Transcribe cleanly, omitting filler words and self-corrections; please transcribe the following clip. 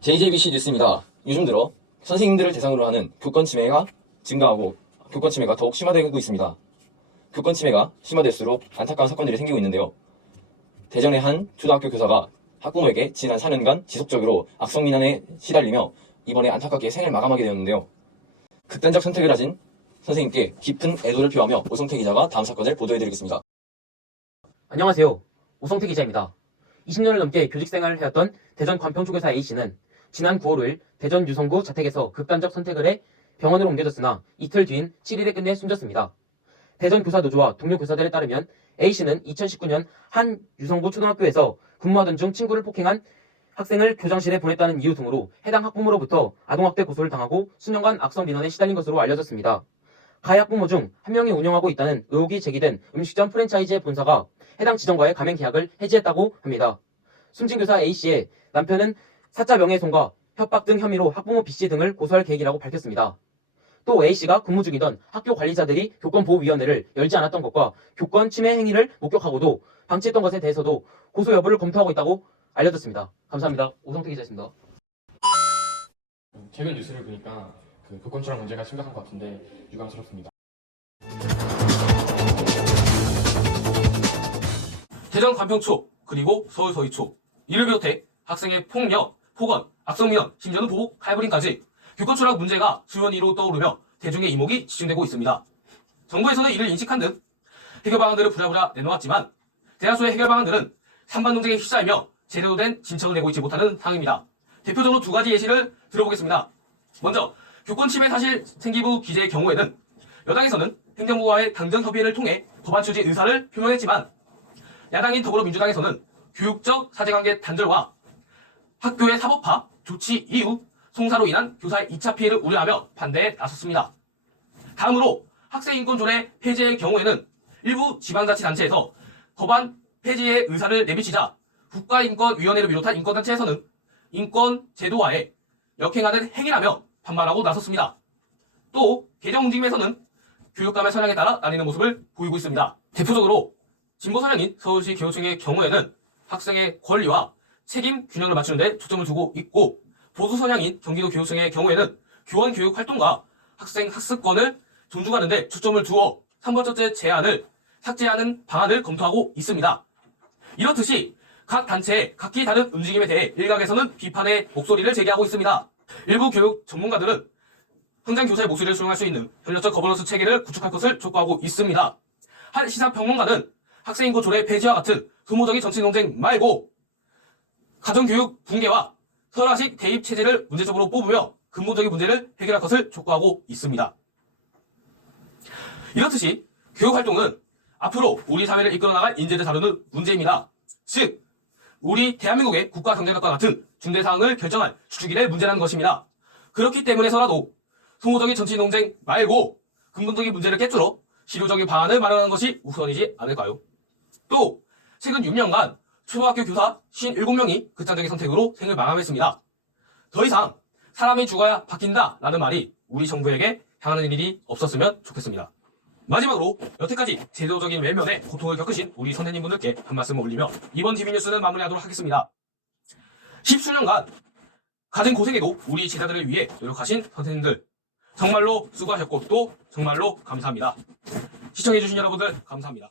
JJBC 뉴스입니다. 요즘 들어 선생님들을 대상으로 하는 교권 침해가 증가하고 교권 침해가 더욱 심화되고 있습니다. 교권 침해가 심화될수록 안타까운 사건들이 생기고 있는데요. 대전의 한 초등학교 교사가 학부모에게 지난 4년간 지속적으로 악성민원에 시달리며 이번에 안타깝게 생을 마감하게 되었는데요. 극단적 선택을 하신 선생님께 깊은 애도를 표하며 오성태 기자가 다음 사건을 보도해드리겠습니다. 안녕하세요. 오성태 기자입니다. 20년을 넘게 교직생활을 해왔던 대전 관평초교사 A씨는 지난 9월 5일 대전 유성구 자택에서 극단적 선택을 해 병원으로 옮겨졌으나 이틀 뒤인 7일에 끝내 숨졌습니다. 대전 교사노조와 동료 교사들에 따르면 A씨는 2019년 한 유성구 초등학교에서 근무하던 중 친구를 폭행한 학생을 교장실에 보냈다는 이유 등으로 해당 학부모로부터 아동학대 고소를 당하고 수년간 악성 민원에 시달린 것으로 알려졌습니다. 가해 학부모 중 한 명이 운영하고 있다는 의혹이 제기된 음식점 프랜차이즈의 본사가 해당 지점과의 가맹 계약을 해지했다고 합니다. 숨진 교사 A씨의 남편은 사자 명예훼손과 협박 등 혐의로 학부모 B씨 등을 고소할 계획이라고 밝혔습니다. 또 A씨가 근무 중이던 학교 관리자들이 교권보호위원회를 열지 않았던 것과 교권 침해 행위를 목격하고도 방치했던 것에 대해서도 고소 여부를 검토하고 있다고 알려졌습니다. 감사합니다. 오성태 기자였습니다. 최근 뉴스를 보니까 교권 추락 문제가 심각한 것 같은데 유감스럽습니다. 대전 관평초 그리고 서울 서희초 이를 비롯해 학생의 폭력, 폭언, 악성민원, 심지어는 보복, 칼부림까지 교권 추락 문제가 수면 위로 떠오르며 대중의 이목이 집중되고 있습니다. 정부에서는 이를 인식한 듯 해결 방안들을 부랴부랴 내놓았지만 대다수의 해결 방안들은 산반 논쟁에 휩싸이며 제대로 된 진척을 내고 있지 못하는 상황입니다. 대표적으로 두 가지 예시를 들어보겠습니다. 먼저 교권 침해 사실 생기부 기재의 경우에는 여당에서는 행정부와의 당정 협의회를 통해 법안 추진 의사를 표명했지만 야당인 더불어민주당에서는 교육적 사제관계 단절과 학교의 사법화 조치 이후 송사로 인한 교사의 2차 피해를 우려하며 반대에 나섰습니다. 다음으로 학생인권조례 폐지의 경우에는 일부 지방자치단체에서 법안 폐지의 의사를 내비치자 국가인권위원회를 비롯한 인권단체에서는 인권 제도화에 역행하는 행위라며 반발하고 나섰습니다. 또 개정 움직임에서는 교육감의 성향에 따라 나뉘는 모습을 보이고 있습니다. 대표적으로 진보 성향인 서울시 교육청의 경우에는 학생의 권리와 책임 균형을 맞추는 데 초점을 두고 있고 보수 성향인 경기도 교육청의 경우에는 교원 교육 활동과 학생 학습권을 존중하는 데 초점을 두어 3번째 제안을 삭제하는 방안을 검토하고 있습니다. 이렇듯이 각 단체의 각기 다른 움직임에 대해 일각에서는 비판의 목소리를 제기하고 있습니다. 일부 교육 전문가들은 현장 교사의 목소리를 수용할 수 있는 현역적 거버넌스 체계를 구축할 것을 촉구하고 있습니다. 한 시사평론가는 학생인권 조례 폐지와 같은 소모적인 정치 논쟁 말고 가정교육 붕괴와 설화식 대입 체제를 문제적으로 뽑으며 근본적인 문제를 해결할 것을 촉구하고 있습니다. 이렇듯이 교육활동은 앞으로 우리 사회를 이끌어나갈 인재를 다루는 문제입니다. 즉, 우리 대한민국의 국가 경제력과 같은 중대사항을 결정할 주축이 될 문제라는 것입니다. 그렇기 때문에서라도 소모적인 정치 논쟁 말고 근본적인 문제를 깨뚫어 실효적인 방안을 마련하는 것이 우선이지 않을까요? 또 최근 6년간 초등학교 교사 57명이 극단적인 선택으로 생을 마감했습니다. 더 이상 사람이 죽어야 바뀐다 라는 말이 우리 정부에게 향하는 일이 없었으면 좋겠습니다. 마지막으로 여태까지 제도적인 외면에 고통을 겪으신 우리 선생님분들께 한 말씀을 올리며 이번 TV뉴스는 마무리하도록 하겠습니다. 10수년간 가진 고생에도 우리 제자들을 위해 노력하신 선생님들 정말로 수고하셨고 또 정말로 감사합니다. 시청해주신 여러분들 감사합니다.